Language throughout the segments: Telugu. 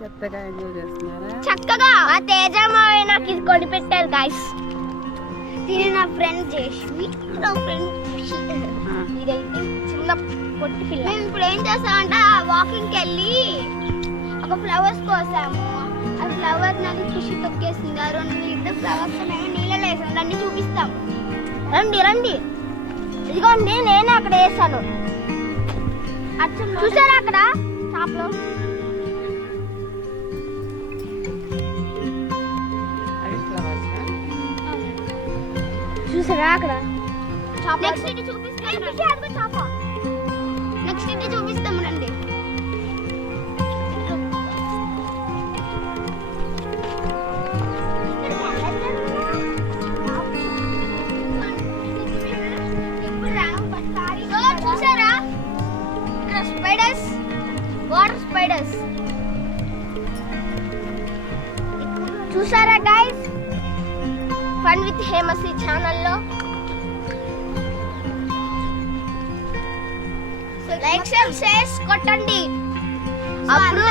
చెత్తగా ఎంజాయ్ చేస్తున్నారా? చక్కగా మా తేజమ్మ నాకు ఇది కొని పెట్టారు గాయ్స్. దీని నా ఫ్రెండ్ జేష్మి, నా ఫ్రెండ్ ఇదైతే చిన్న పొట్టి పిల్ల. మేము ఇప్పుడు ఏం చేస్తామంటే వాకింగ్కి వెళ్ళి ఒక ఫ్లవర్స్ కోసాము. ఆ ఫ్లవర్ నది ఖుషి తొక్కేసింది. ఆ 2 లీటర్ ఫ్లవర్స్ మేము నీళ్ళలో వేసాము. అన్ని చూపిస్తాం. రండి రండి. ఇదిగోండి నేనే అక్కడ వేసాను. చూసారా అక్కడ షాప్లో? చూసారా అక్కడ? నెక్స్ట్ ఇది చూపిస్తాం. నెక్స్ట్ ఇది చూపిస్తాం రండి. చూసారా ఇక్కడ స్పైడర్స్, వాటర్ స్పైడర్స్ చూసారా గైస్? ఫన్ విత్ హేమశ్రీ ఛానల్లో లైక్ అండ్ షేర్స్ కొట్టండి. అప్పుడు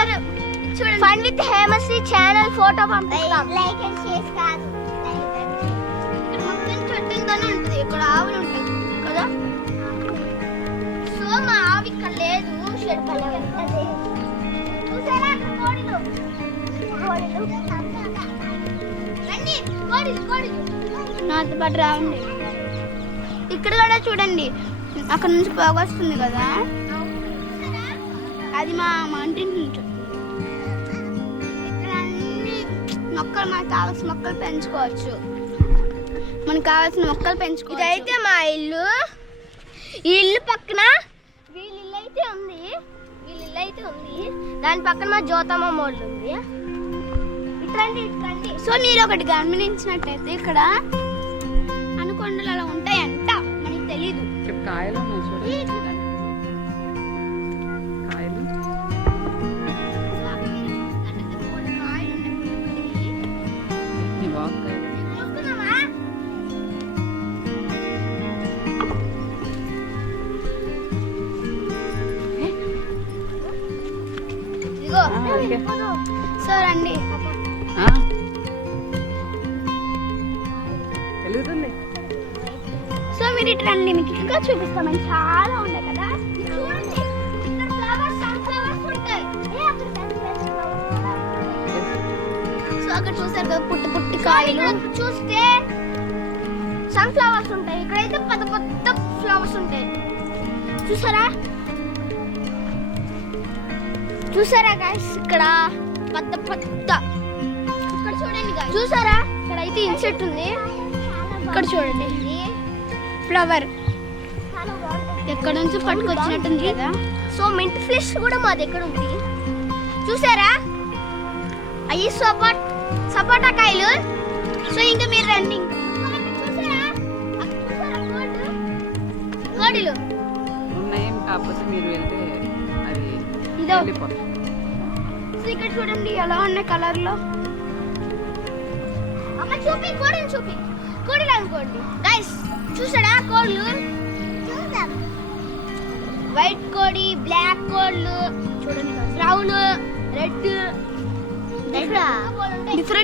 చూడండి fun with Hemasri channel photo పంపిస్తాం. లైక్ అండ్ షేర్స్ కాదు, ఇక్కడ మొత్తం చెట్టులతోనే ఉంటుంది. ఇక్కడ ఆవులు ఉంటాయి కదా. సో మా ఆవు ఇక్కడ లేదు. షెడ్ పైన ఉంటుంది. చూసారా కోడిలు? రండి కోడిలు నాతో పాటు రావండి. ఇక్కడ కూడా చూడండి, అక్కడ నుంచి పొగ వస్తుంది కదా, అది మా ఇంటి నుంచి. ఇక్కడ అన్ని మొక్కలు, మనకు కావాల్సిన మొక్కలు పెంచుకోవచ్చు. మనకు కావాల్సిన మొక్కలు పెంచుకోవచ్చు. ఇదైతే మా ఇల్లు. ఈ ఇల్లు పక్కన వీళ్ళ ఇల్లు అయితే ఉంది. దాని పక్కన మా జ్యోతమ్మ మోళ్ళు ఉంది. ఇట్లండి. సో మీరు ఒకటి గమనించినట్టయితే ఇక్కడ అనుకొండలు అలా ఉంటాయంట, మనకి తెలీదు. కాయలు ఉన్నాయి చూడండి. కాయలు సో రండి. వెలుగుతుంది. సో మీరు ఇటు రండి, మీకు ఇంకా చూపిస్తామని చాలా ఉన్నాయి కదా. చూడండి ఇక్కడ ఫ్లవర్స్, సన్ ఫ్లవర్స్ ఉంటాయి. సో అక్కడ చూసారు కదా పుట్టి కాయలు. చూస్తే సన్ ఫ్లవర్స్ ఉంటాయి. ఇక్కడైతే పెద్ద ఫ్లవర్స్ ఉంటాయి. చూసారా గైస్? ఇక్కడ పెద్ద ఇక్కడ చూడండి గైస్. చూసారా ఇక్కడ అయితే ఇన్సెట్ ఉంది. ఇక్కడ చూడండి ఫ్లవర్ ఎక్కడ నుంచి పట్టుకొచ్చినట్టుంది కదా. సో మింట్ ఫ్రెష్ కూడా మా దగ్గర ఉంది. చూసారా అవి సపోటా కాయలు. సో ఇంకా మీరు రండి. కోడిలు ఉన్నాయి, కాకపోతే మీరు వెళ్తే అది ఇదో. సో ఇక్కడ చూడండి ఎలా ఉన్నాయి కలర్ లో. అమ్మ చూపి కోడిలు అనుకోండి గైస్. చూసారా కోళ్ళు? వైట్ కోడి, బ్లాక్ కోళ్ళు చూడండి, బ్రౌన్, రెడ్,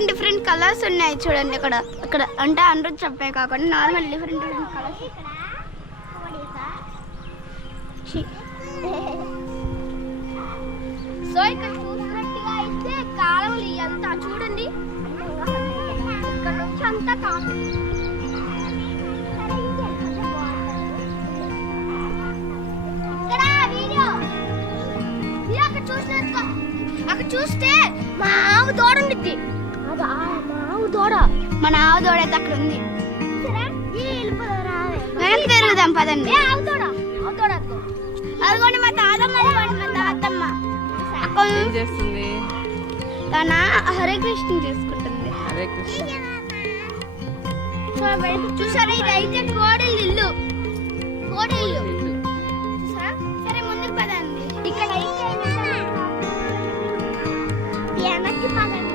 డిఫరెంట్ కలర్స్ ఉన్నాయి చూడండి. ఇక్కడ అంటే అందరూ చెప్పే కాకుండా నార్మల్ డిఫరెంట్ కలర్స్. సో ఇక్కడ చూసినట్టుగా అయితే కాలువలు అంతా చూడండి. ఇక్కడ నుంచి అంతా కాలువ. అక్కడ చూస్తే మా ఆవు దూడ ఉండిద్ది. మన ఆవు దూడ అయితే అక్కడ ఉంది. వెనక్కి తిరుగుదాం పదండి. అదిగోండి మా తాతమ్మ, మా తాతమ్మ ఏం చేస్తుంది? తన హరే కృష్ణ చేసుకుంటుంది. హరే కృష్ణ. చూసారా ఇదైతే కోడిల్లు ఇల్లు. చూసారా? సరే ముందుకు పదండి. ఇక్కడ వెనక్కి పదండి.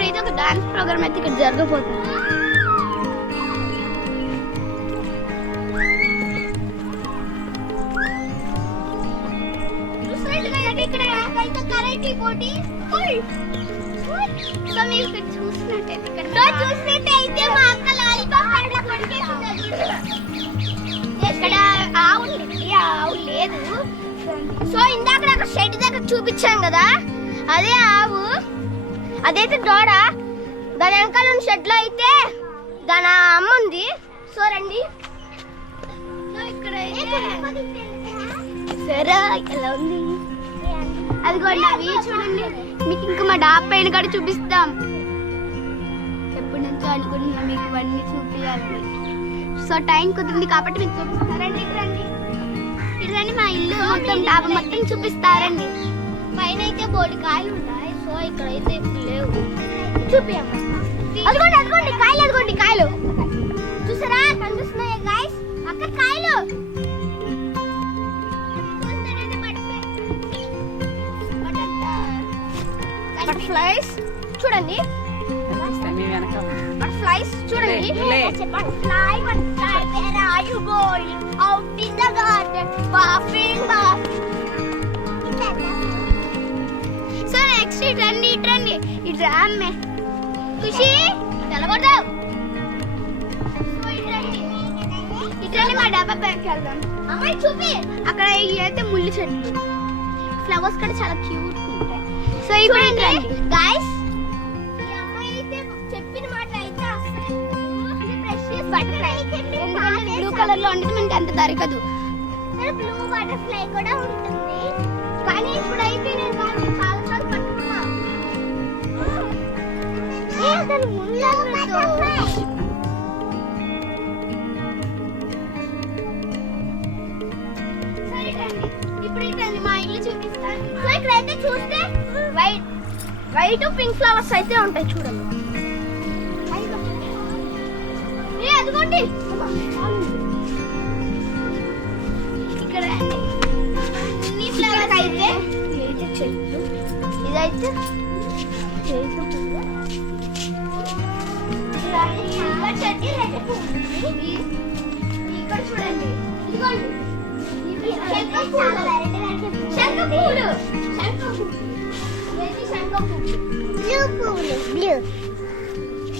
ఇప్పుడైతే ఒక డాన్స్ ప్రోగ్రామ్ అయితే ఇక్కడ జరగబోతుంది. ఇక్కడ కరాటే పోటీ. సో మీరు ఇక్కడ చూసినట్టయితే మా అక్క లాలీపాప్ ఇక్కడ ఆవు లేదు. సో ఇందాక నాకు షెడ్ దగ్గర చూపించాను కదా, అదే ఆవు, అదైతే దూడ. దాని వెనకాల ఉన్న షెడ్ లో అయితే దాని అమ్మ ఉంది. సో రండి. ఇక్కడ సరే ఎలా ఉంది అదిగోండి, అవి చూడండి. మీకు ఇంకా మా డాబా పైన కూడా చూపిస్తాం. ఎప్పటి నుంచో అనుకుంటున్నాం మీకు ఇవన్నీ చూపించాలి. సో టైం కుదిరింది కాబట్టి మీకు చూపిస్తారండి. ఇటు రండి, మా ఇల్లు మొత్తం డాబా మొత్తం చూపిస్తారండి. పైన అయితే బోడి కాయలు ఉన్నాయి. సో ఇక్కడైతే ఇప్పుడు లేవు, చూపియమ్మ. అదిగోండి అదిగోండి కాయలు, అదిగోండి కాయలు చూసారా, కనిపిస్తున్నాయి గాయ్స్ అక్కడ కాయలు. బటర్ఫ్లైస్ చూడండి, బటర్ఫ్లైస్ చూడండి. Butterfly, where are you going? Out in the garden, puffing puff. So next ఇట్రండి ఇటు రామ్మే ఖుషి తెలగొడతావు. సో ఇట్రండి మా డబ్బా పైకి వెళ్దాం. అమ్మాయి చూపి, అక్కడ అయితే ముళ్ళు చెట్లు, ఫ్లవర్స్ కూడా చాలా క్యూట్ ఉంటాయి. సో ఇప్పుడు గాయ్స్, ఈ అమ్మాయి అయితే చెప్పిన మాట అయితే అసలు బటర్ఫ్లై, ఎందుకంటే బ్లూ కలర్ లో ఉంటుంది, మనకి అంత దొరకదు. బ్లూ బటర్ఫ్లై కూడా ఉంటుంది, కానీ ఇప్పుడైతే నేను చాలా సార్లు పట్టుకున్నా. ఇప్పుడైతే మా ఇల్లు చూపిస్తాను. సో ఇక్కడైతే చూస్తే వైట్ పింక్ ఫ్లవర్స్ అయితే ఉంటాయి చూడండి. అదిగోండి ఇక్కడ అన్ని ఫ్లవర్స్ అయితే చెట్లు, ఇదైతే ఇక్కడ చూడండి, ఇదిగోండి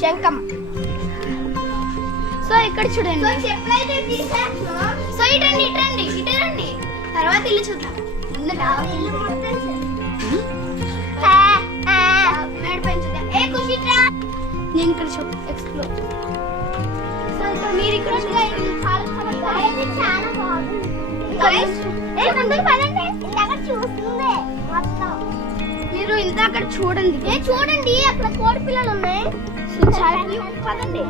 శంఖం. సో ఇక్కడ చూడండి, సో ఇటండి తర్వాత ఇల్లు చూద్దాం. నేను ఇక్కడ ఎక్స్ప్లోర్. సో ఇక్కడ మీరు ఇక్కడ చాలా బాగుంది. మీరు ఇంత అక్కడ చూడండి అక్కడ కోడి పిల్లలు ఉన్నాయి. చాలా పదండి,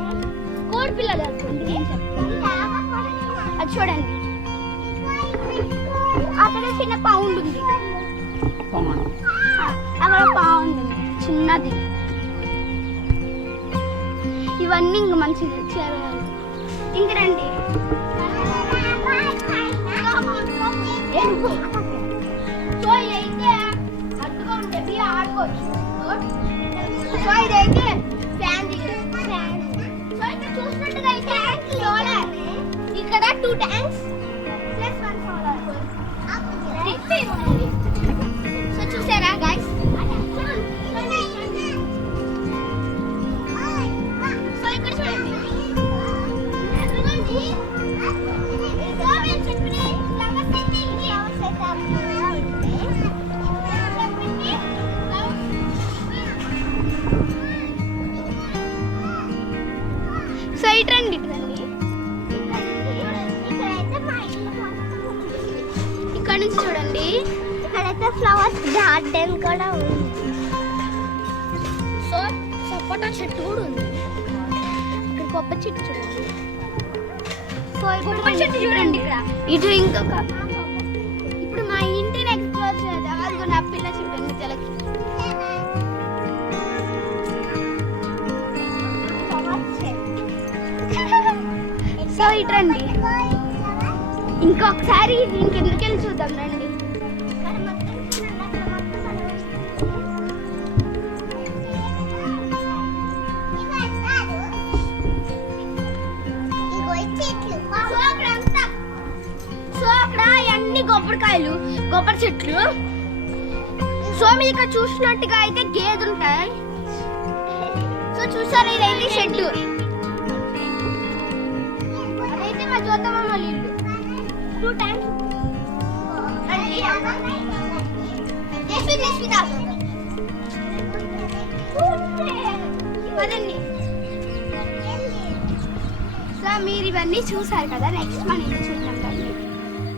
కోడి పిల్లలు అది చూడండి. అక్కడ చిన్న పౌండ్ ఉంది, అక్కడ పౌండ్ ఉంది చిన్నది. ఇవన్నీ ఇంక మంచిది. ఇంక రండి, సో ఇదైతే అడ్డుగా ఉంటే ఆడుకోవచ్చు. సో ఇదైతే ఫ్యాన్. సో ఇక్కడ చూసినట్టుగా అయితే సోలార్, ఇక్కడ 2 ట్యాంక్స్ ప్లస్ 1 సోలార్. సో చూసారా గైస్, సో ఇక్కడ చూడండి. సో ఇట్రండి, ఇక్కడ నుంచి చూడండి, ఇక్కడైతే ఫ్లవర్స్ గార్డెన్ కూడా ఉంది. సో సపోటా చెట్టు కూడా ఉంది. ఇక్కడ కొబ్బరి చెట్టు చూడండి. సో కొబ్బరి చెట్టు చూడండి ఇక్కడ. ఇటు ఇంకొక, ఇప్పుడు మా ఇంటిని ఎక్స్ప్లోర్ చేద్దాం. అదిగో నా పిల్ల చూడండి తెలకి. సో ఇట్రండి, ఇంకొకసారి ఇంకెందుకు వెళ్ళి చూద్దాం రండి. టెంకాయలు కొబ్బరి చెట్లు. సో మీరు ఇక్కడ చూసినట్టుగా అయితే గేదెలు ఉంటాయి. సో చూసారా ఇదైతే షెడ్. అదైతే మా జ్యోతమ్మ ఇల్లు. 2 times సో మీరు ఇవన్నీ చూసారు కదా. నెక్స్ట్ మన ఇల్లు చూద్దాం.